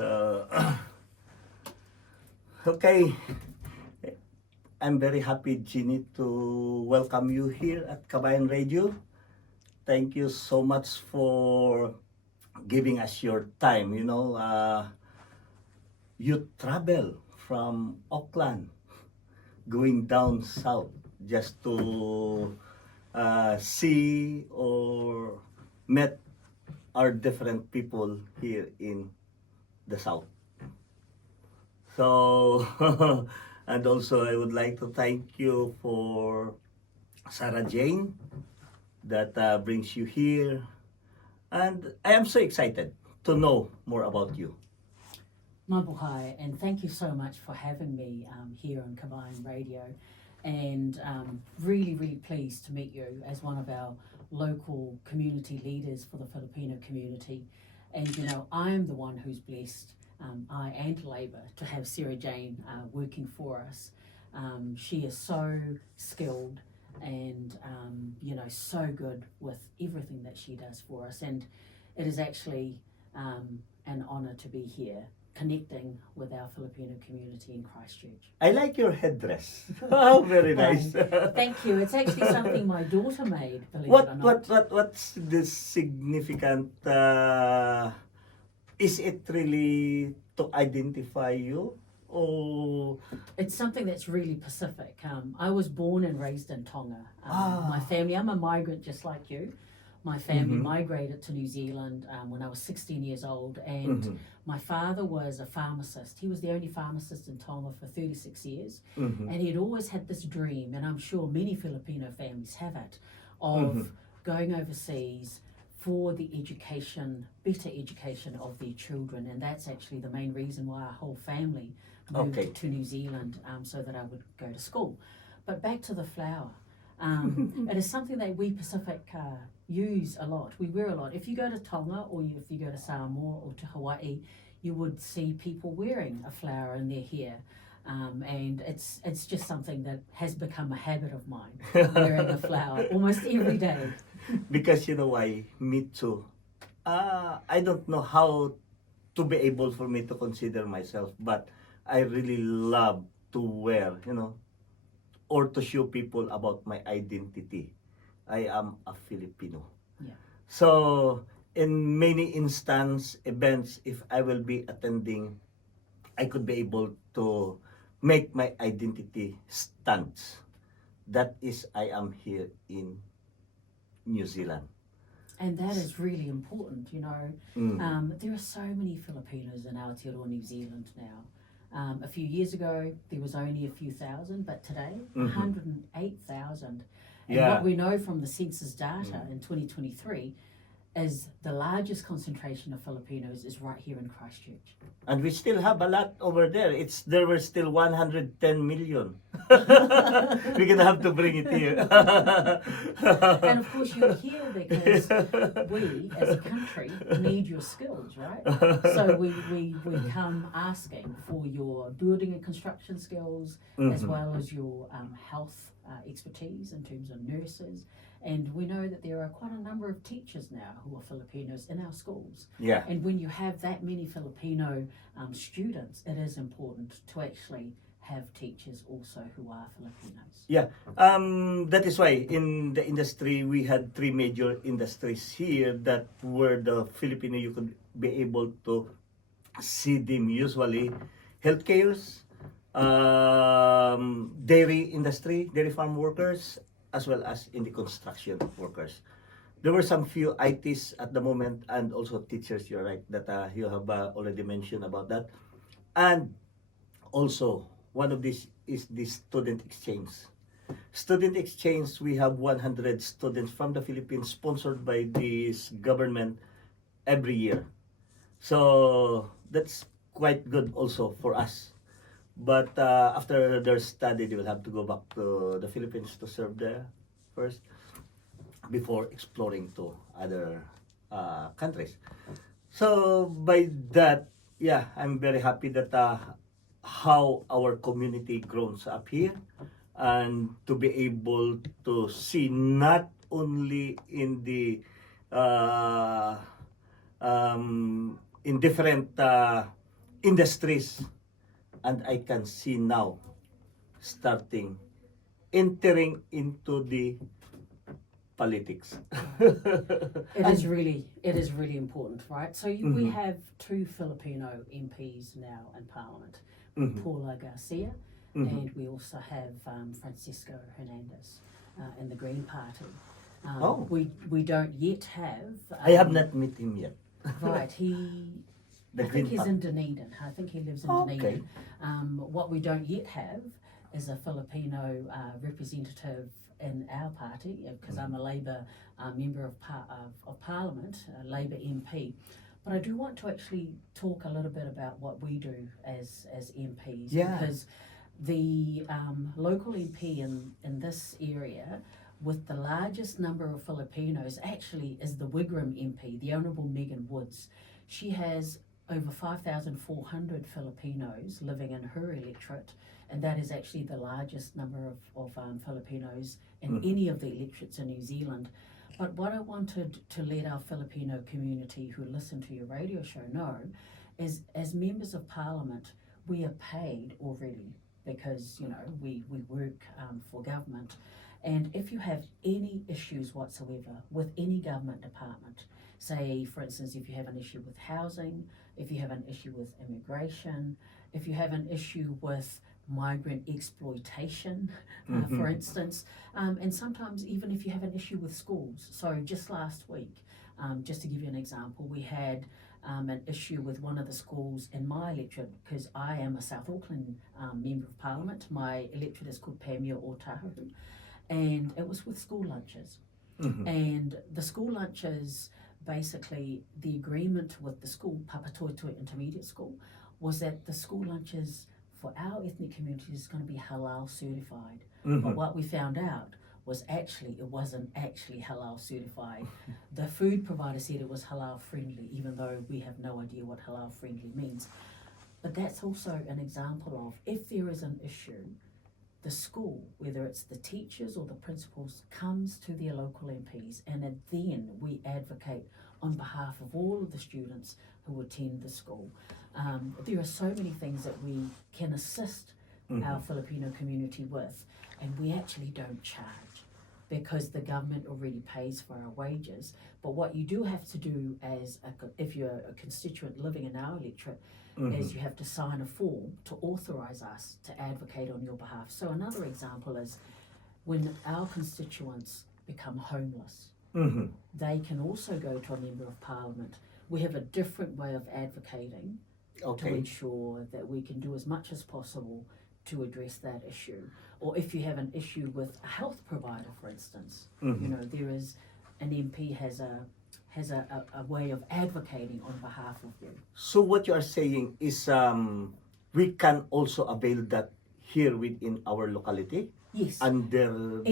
So, okay, I'm very happy, Ginny, to welcome you here at Kabayan Radio. Thank you so much for giving us your time. You travel from Auckland going down south just to see or met our different people here in the south. So, and also I would like to thank you for Sarah Jane that brings you here. And I am so excited to know more about you. Mabuhay, and thank you so much for having me here on Kabayan Radio. And really, really pleased to meet you as one of our local community leaders for the Filipino community. And you know, I am the one who's blessed, I and Labour, to have Sarah Jane working for us. She is so skilled and you know, so good with everything that she does for us. And it is actually an honour to be here connecting with our Filipino community in Christchurch. I like your headdress. Oh, very nice. Thank you. It's actually something my daughter made, believe it or not. What's the significant? Is it really to identify you, or It's something that's really Pacific. I was born and raised in Tonga. My family, I'm a migrant just like you. My family migrated to New Zealand when I was 16 years old, and my father was a pharmacist. He was the only pharmacist in Tonga for 36 years, and he'd always had this dream, and I'm sure many Filipino families have it, of going overseas for the education, better education of their children, and that's actually the main reason why our whole family moved Okay. to New Zealand, so that I would go to school. But back to the flower. It is something that we Pacific use a lot. We wear a lot. If you go to Tonga or if you go to Samoa or to Hawaii, you would see people wearing a flower in their hair. And it's just something that has become a habit of mine, wearing a flower almost every day. because you know why? Me too. I don't know how to be able for me to consider myself, but I really love to wear, or to show people about my identity. I am a Filipino. Yeah. So, in many instance events, if I will be attending, I could be able to make my identity stand. That is, I am here in New Zealand. And that is really important, you know. There are so many Filipinos in Aotearoa, New Zealand now. A few years ago, there was only a few thousand, but today, 108,000. And Yeah. what we know from the census data in 2023 is the largest concentration of Filipinos is right here in Christchurch. And we still have a lot over there. There were still 110 million. We're gonna have to bring it here. And of course, you're here because we, as a country, need your skills, right? So we come asking for your building and construction skills, as well as your health expertise in terms of nurses. And we know that there are quite a number of teachers now who are Filipinos in our schools. Yeah. And when you have that many Filipino students, it is important to actually have teachers also who are Filipinos. Yeah. That is why in the industry we had three major industries here that were the Filipino you could be able to see them usually. Healthcares, dairy industry, dairy farm workers, as well as in the construction workers. There were some few ITs at the moment and also teachers, you're right, that you have already mentioned about that. And also, one of these is the student exchange. Student exchange, we have 100 students from the Philippines sponsored by this government every year. So that's quite good also for us. But after their study, they will have to go back to the Philippines to serve there first before exploring to other countries. So by that, yeah, I'm very happy that how our community grows up here and to be able to see not only in the in different industries, and I can see now starting entering into the politics. It is really important, right? So we Mhm. have two Filipino MPs now in Parliament, Mhm. Paula Garcia, Mhm. and we also have Francisco Hernandez in the Green Party. Oh. We don't yet have. I have not met him yet. Right, he. The I think Green he's Party. in Dunedin. I think he lives in Okay. Dunedin. What we don't yet have is a Filipino representative in our party, because I'm a Labor member of Parliament, a Labor MP. But I do want to actually talk a little bit about what we do as MPs, Yeah. because the local MP in this area with the largest number of Filipinos actually is the Wigram MP, the Honourable Megan Woods. She has over 5,400 Filipinos living in her electorate, and that is actually the largest number of Filipinos in any of the electorates in New Zealand. But what I wanted to let our Filipino community who listen to your radio show know is, as members of Parliament, we are paid already because we work for government. And if you have any issues whatsoever with any government department, say for instance if you have an issue with housing, if you have an issue with immigration, if you have an issue with migrant exploitation, for instance, and sometimes even if you have an issue with schools. So just last week, just to give you an example, we had an issue with one of the schools in my electorate, because I am a South Auckland Member of Parliament. My electorate is called Pamir Otahu, and it was with school lunches. And the school lunches, basically the agreement with the school, Papatoetoe Intermediate School, was that the school lunches for our ethnic community is going to be halal certified. But what we found out was actually it wasn't actually halal certified. The food provider said it was halal friendly, even though we have no idea what halal friendly means. But that's also an example of, if there is an issue, the school, whether it's the teachers or the principals, comes to their local MPs, and then we advocate on behalf of all of the students who attend the school. There are so many things that we can assist our Filipino community with, and we actually don't charge because the government already pays for our wages. But what you do have to do if you're a constituent living in our electorate, is you have to sign a form to authorise us to advocate on your behalf. So another example is when our constituents become homeless, they can also go to a Member of Parliament. We have a different way of advocating to Okay. ensure that we can do as much as possible to address that issue. Or if you have an issue with a health provider, for instance, there is an MP has a way of advocating on behalf of you. So what you are saying is we can also avail that here within our locality Yes. under that.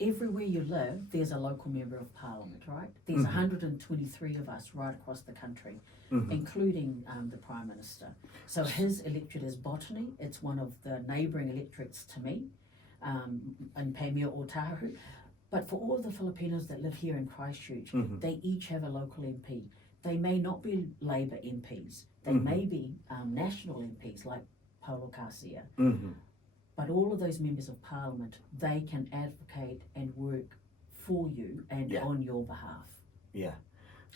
Everywhere you live, there's a local Member of Parliament, right? There's 123 of us right across the country, including the Prime Minister. So his electorate is Botany. It's one of the neighbouring electorates to me, in Pamir Otahu. But for all of the Filipinos that live here in Christchurch, they each have a local MP. They may not be Labor MPs. They may be national MPs like Paulo Garcia. But all of those members of Parliament, they can advocate and work for you and on your behalf. Yeah.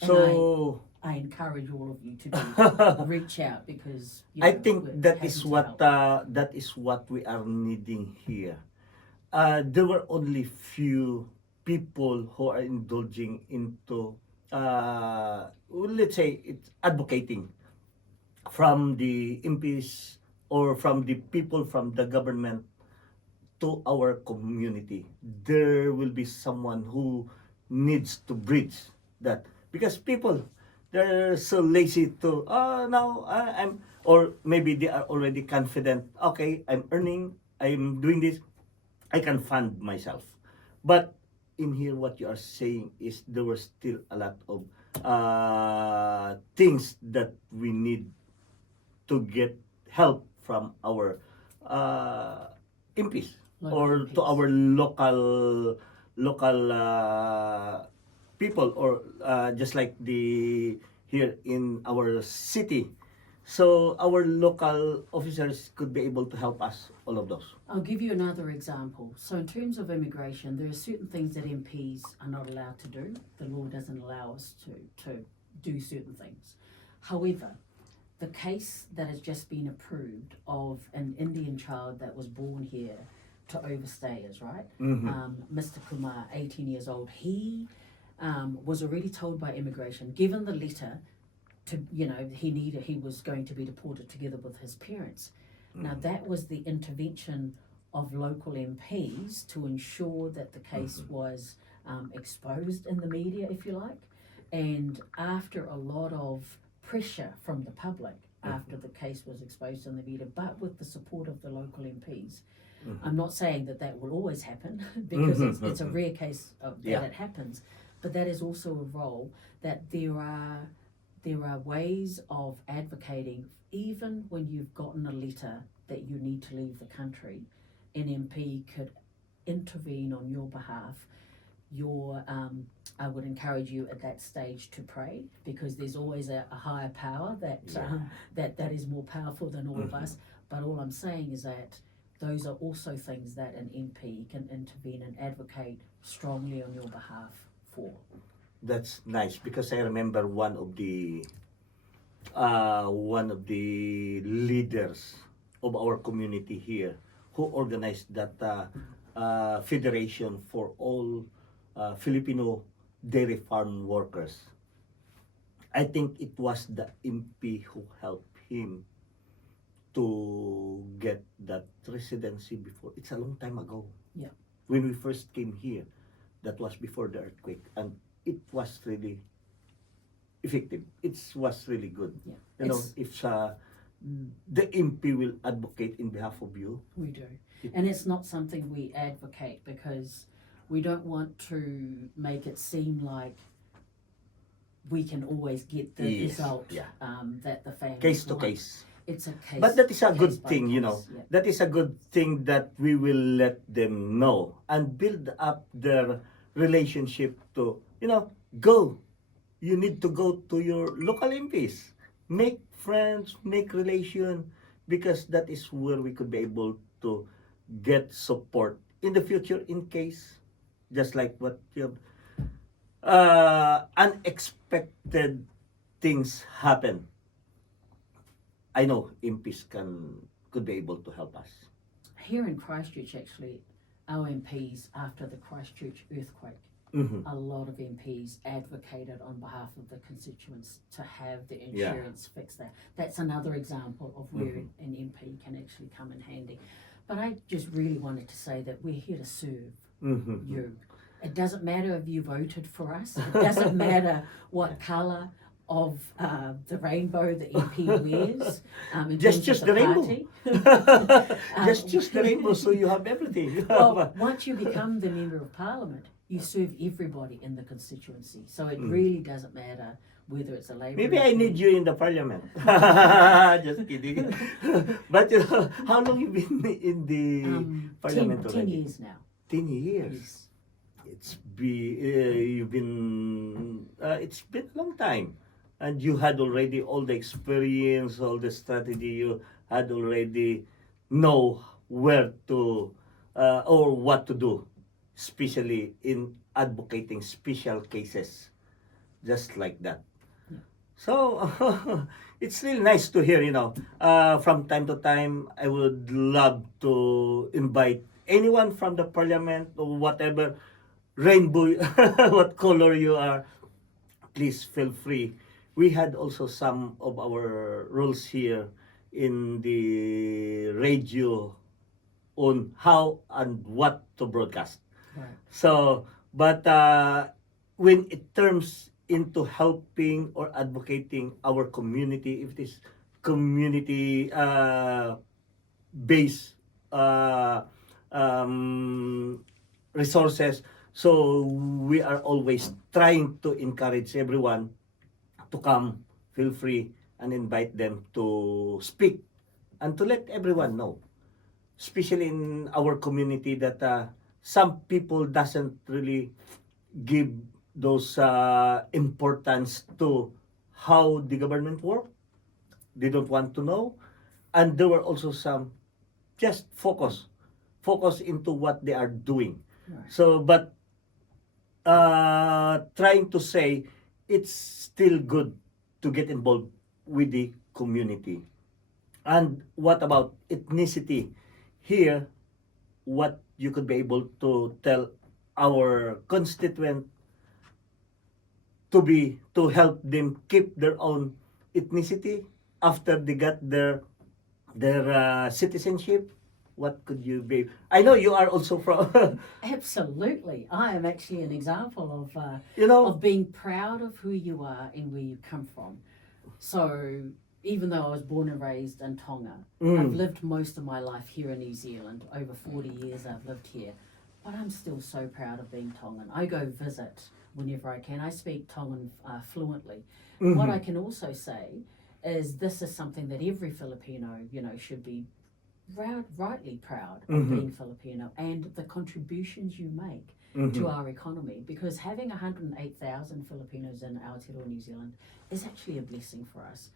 And So I encourage all of you to reach out, because I think we're that happy is to what help. we are needing here. There were only few people who are indulging into let's say it's advocating from the MPs or from the people from the government to our community. There will be someone who needs to bridge that, because people, they're so lazy to now I'm, or maybe they are already confident, okay, I'm earning, I'm doing this, I can fund myself. But in here, what you are saying is there were still a lot of things that we need to get help from our MPs or to MPs. our local people, or just like the here in our city, So our local officers could be able to help us all of those. I'll give you another example. So, in terms of immigration, there are certain things that MPs are not allowed to do. The law doesn't allow us to do certain things. However, the case that has just been approved of an Indian child that was born here to overstayers, right? Mr. Kumar, 18 years old, he was already told by immigration, given the letter, to he was going to be deported together with his parents. Now that was the intervention of local MPs to ensure that the case was exposed in the media, if you like. And after a lot of pressure from the public, after the case was exposed in the media, but with the support of the local MPs, I'm not saying that that will always happen because it's a rare case that it happens, but that is also a role that there are ways of advocating, even when you've gotten a letter that you need to leave the country. An MP could intervene on your behalf. I would encourage you at that stage to pray, because there's always a higher power that is more powerful than all of us. But all I'm saying is that those are also things that an MP can intervene and advocate strongly on your behalf for. That's nice, because I remember one of the leaders of our community here who organized that federation for all Filipino dairy farm workers. I think it was the MP who helped him to get that residency before. It's a long time ago. Yeah. When we first came here, that was before the earthquake, and it was really effective. It was really good. Yeah. If the MP will advocate in behalf of you. We do. And it's not something we advocate because we don't want to make it seem like we can always get the result that the family Case to want. case. It's a case. But that is a good by thing, case, yeah. That is a good thing that we will let them know and build up their relationship to, go. You need to go to your local MPs. Make friends, make relation, because that is where we could be able to get support in the future in case, just like what unexpected things happen. I know MPs could be able to help us. Here in Christchurch, actually, our MPs, after the Christchurch earthquake, a lot of MPs advocated on behalf of the constituents to have the insurance fix that. That's another example of where an MP can actually come in handy. But I just really wanted to say that we're here to serve you. It doesn't matter if you voted for us. It doesn't matter what colour of the rainbow the MP wears. Just choose the rainbow. Just choose the rainbow so you have everything. Well, once you become the Member of Parliament, you serve everybody in the constituency. So it really doesn't matter whether it's a Labour. Maybe I need you in the Parliament. Just kidding. But how long you been in the Parliament 10 already? years now. 10 years. Yes. It's been a long time, and you had already all the experience, all the strategy. You had already know where to or what to do, especially in advocating special cases, just like that. So it's really nice to hear. From time to time, I would love to invite anyone from the Parliament or whatever rainbow, what color you are, please feel free. We had also some of our rules here in the radio on how and what to broadcast. Right. So, but when it turns into helping or advocating our community, if it is community based resources, so we are always trying to encourage everyone to come, feel free, and invite them to speak and to let everyone know, especially in our community, that some people doesn't really give those importance to how the government work. they don't want to know, and there were also some just focus into what they are doing. Right. So, but trying to say it's still good to get involved with the community. And what about ethnicity? Here, what you could be able to tell our constituent to help them keep their own ethnicity after they got their citizenship. What could you be? I know you are also from, Absolutely. I am actually an example you know, of being proud of who you are and where you come from. So even though I was born and raised in Tonga, I've lived most of my life here in New Zealand. Over 40 years I've lived here. But I'm still so proud of being Tongan. I go visit whenever I can. I speak Tongan fluently. What I can also say is this is something that every Filipino, should be rightly proud of being Filipino and the contributions you make to our economy, because having 108,000 Filipinos in Aotearoa, New Zealand is actually a blessing for us.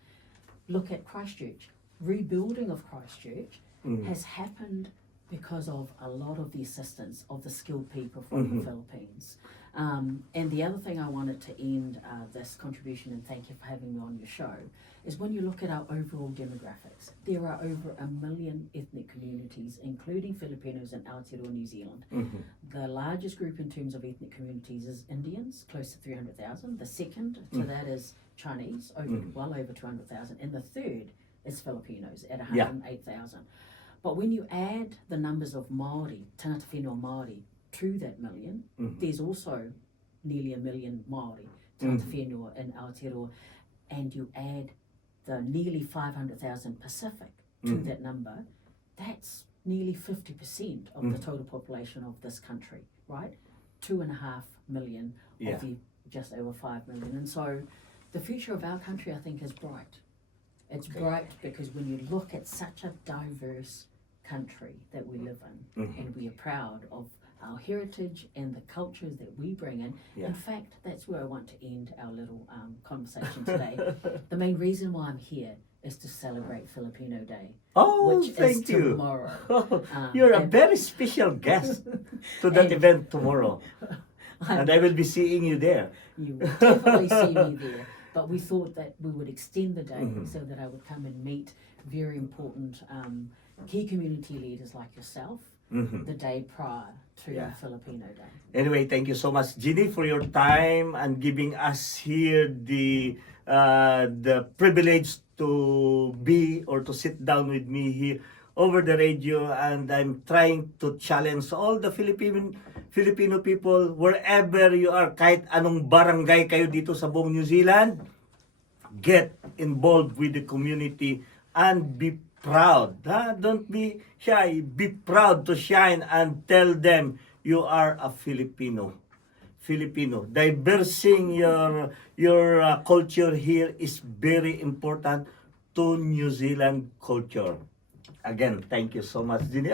Look at Christchurch. Rebuilding of Christchurch has happened because of a lot of the assistance of the skilled people from the Philippines. And the other thing I wanted to end this contribution, and thank you for having me on your show, is when you look at our overall demographics, there are over 1 million ethnic communities, including Filipinos in Aotearoa, New Zealand. The largest group in terms of ethnic communities is Indians, close to 300,000. The second to that is Chinese, well over 200,000. And the third is Filipinos at 108,000. But when you add the numbers of Māori, tangata whenua Māori, to that million, there's also nearly 1 million Māori, tangata whenua in Aotearoa, and you add the nearly 500,000 Pacific to that number, that's nearly 50% of the total population of this country, right? 2.5 million of the just over 5 million. And so the future of our country, I think, is bright. It's bright because when you look at such a diverse country that we live in, and we are proud of our heritage and the cultures that we bring in. In fact, that's where I want to end our little conversation today. The main reason why I'm here is to celebrate Filipino Day, which thank is you. tomorrow. You're a very special guest to that event tomorrow. And I will be seeing you there. You will definitely see me there. But we thought that we would extend the day so that I would come and meet very important key community leaders like yourself the day prior to Filipino Day. Anyway, thank you so much, Ginny, for your time and giving us here the privilege to be or to sit down with me here over the radio. And I'm trying to challenge all the Filipino people wherever you are, kahit anong barangay kayo dito sa buong New Zealand, get involved with the community and be proud. Don't be shy. Be proud to shine and tell them you are a Filipino. Diversing your culture here is very important to New Zealand culture. Again, thank you so much, Ginny.